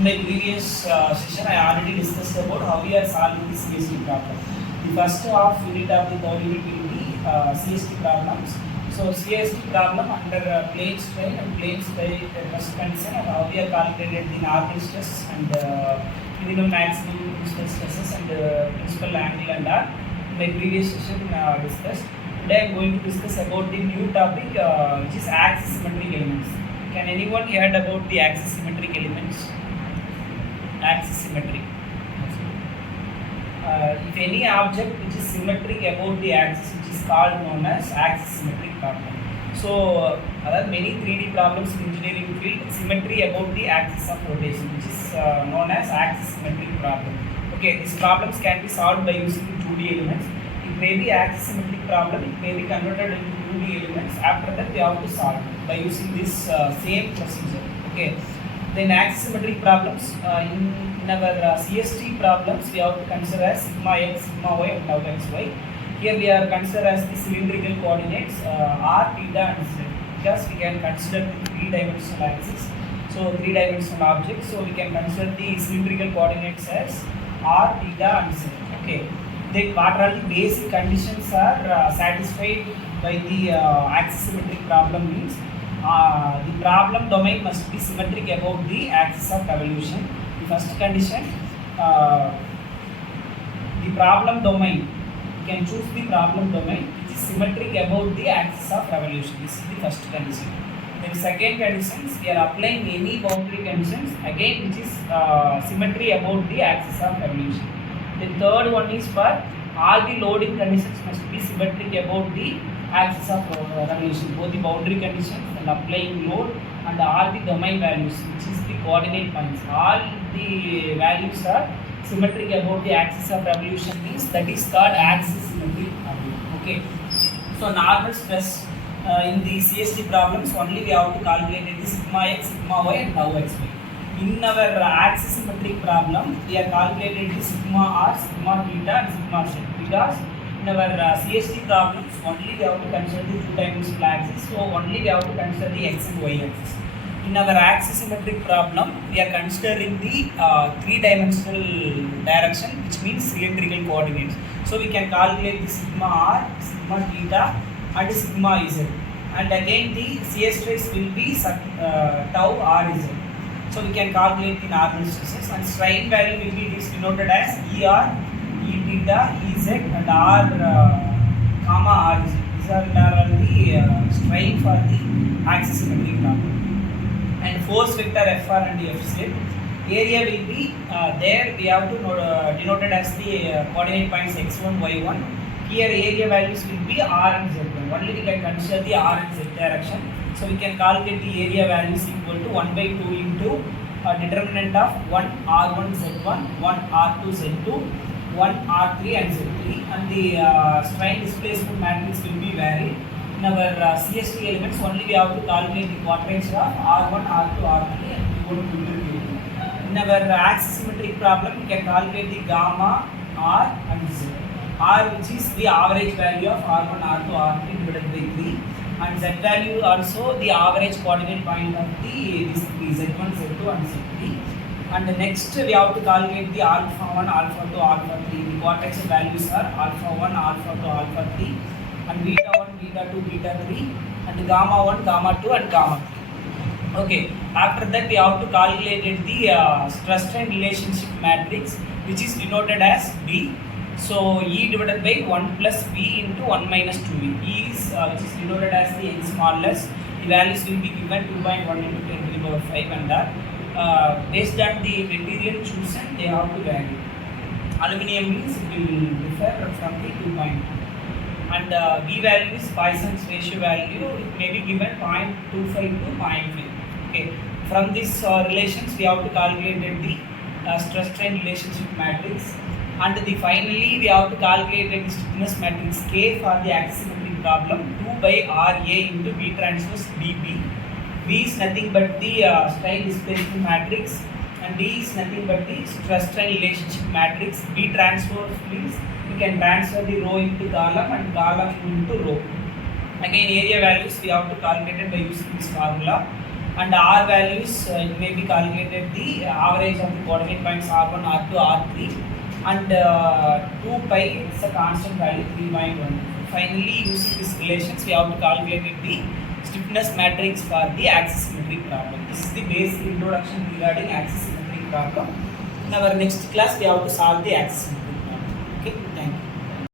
In my previous session, I already discussed about how we are solving the CST problem. The first half unit of the third unit will be CST problems. So CST problem under plane strain and plane strain stress condition, and how we are calculated the normal stress and minimum maximum principal stresses and principal angle and all. In my previous session discussed. Today I am going to discuss about the new topic which is axisymmetric elements. Can anyone heard about the axisymmetric elements? Axisymmetric. If any object which is symmetric about the axis, which is called known as axisymmetric problem. So there are many 3D problems in engineering field, symmetry about the axis of rotation, which is known as axisymmetric problem. Okay, these problems can be solved by using 2D elements. It may be axisymmetric problem, it may be converted into 2D elements. After that, we have to solve by using this same procedure. Okay. Then axisymmetric problems, in our CST problems, we have to consider as sigma x, sigma y, and tau xy. Here we are consider as the cylindrical coordinates r, theta, and z, because we can consider the 3-dimensional axis. So 3-dimensional object. So we can consider the cylindrical coordinates as r, theta, and z. Okay. Then what are the basic conditions are satisfied by the axisymmetric problem means. The problem domain must be symmetric about the axis of revolution. The first condition, the problem domain, you can choose the problem domain which is symmetric about the axis of revolution. This is the first condition. Then second conditions, we are applying any boundary conditions again which is symmetry about the axis of revolution. The third one is for all the loading conditions must be symmetric about the axis of revolution, both the boundary conditions and applying load and all the domain values, which is the coordinate points. All the values are symmetric about the axis of revolution means that is called axisymmetric problem. Okay. So normal stress in the CST problems only we have to calculate the sigma x, sigma y, and tau xy. In our axisymmetric problem, we are calculated the sigma r, sigma theta, and sigma z, because in our CST problems only we have to consider the 2-dimensional axis, so only we have to consider the x and y axis. In our axisymmetric problem, we are considering the 3-dimensional direction, which means cylindrical coordinates. So we can calculate the sigma r, sigma theta, and sigma z, and again the CS stress will be tau r z. So we can calculate the normal stresses, and strain value will be denoted as ER, E theta, Ez, and R comma Rz. These are the strain for the axisymmetric problem. And force vector Fr and Fz. Area will be there. We have to denote it as the coordinate points x1, y1. Here area values will be R and Z1. Only we can consider the R and Z direction. So we can calculate the area values equal to 1 by 2 into determinant of 1 R1 Z1, 1 R2 Z2, 1 R3 and Z3, and the strain displacement matrix will be varied. In our CST elements only we have to calculate the quadrature of R1, R2, R3 and go to filter. In our axisymmetric problem we can calculate the gamma, R and Z. R, which is the average value of R1, R2, R3 divided by 3, and Z value also the average coordinate point of these three, Z1, Z2 and Z3. And the next we have to calculate the alpha 1, alpha 2, alpha 3. The quadrature values are alpha 1, alpha 2, alpha 3, and beta 1, beta 2, beta 3, and gamma 1, gamma 2, and gamma 3. Okay. After that we have to calculate the stress strain relationship matrix, which is denoted as B. So E divided by 1 plus V into 1 minus 2V. E is which is denoted as the n smallest. The values will be given 2.1 into 10 to the power 5, and based on the material chosen, they have to vary. Aluminium means it will differ from the 2.2. And V value is Poisson's ratio value. It may be given 0.25 to 0.5. Okay. From these relations, we have to calculate the stress strain relationship matrix. And finally we have to calculate the stiffness matrix K for the axisymmetric problem, 2 by Ra into B transpose Bp. V is nothing but the strain displacement matrix, and D is nothing but the stress strain relationship matrix. B transpose means we can transfer the row into column and column into row. Again area values we have to calculate it by using this formula. and R values may be calculated the average of the coordinate points R1, R2, R3, and 2 pi is a constant value 3.1. Finally, using these relations, we have to calculate the stiffness matrix for the axisymmetric problem. This is the basic introduction regarding axisymmetric problem. In our next class, we have to solve the axisymmetric problem. Okay, thank you.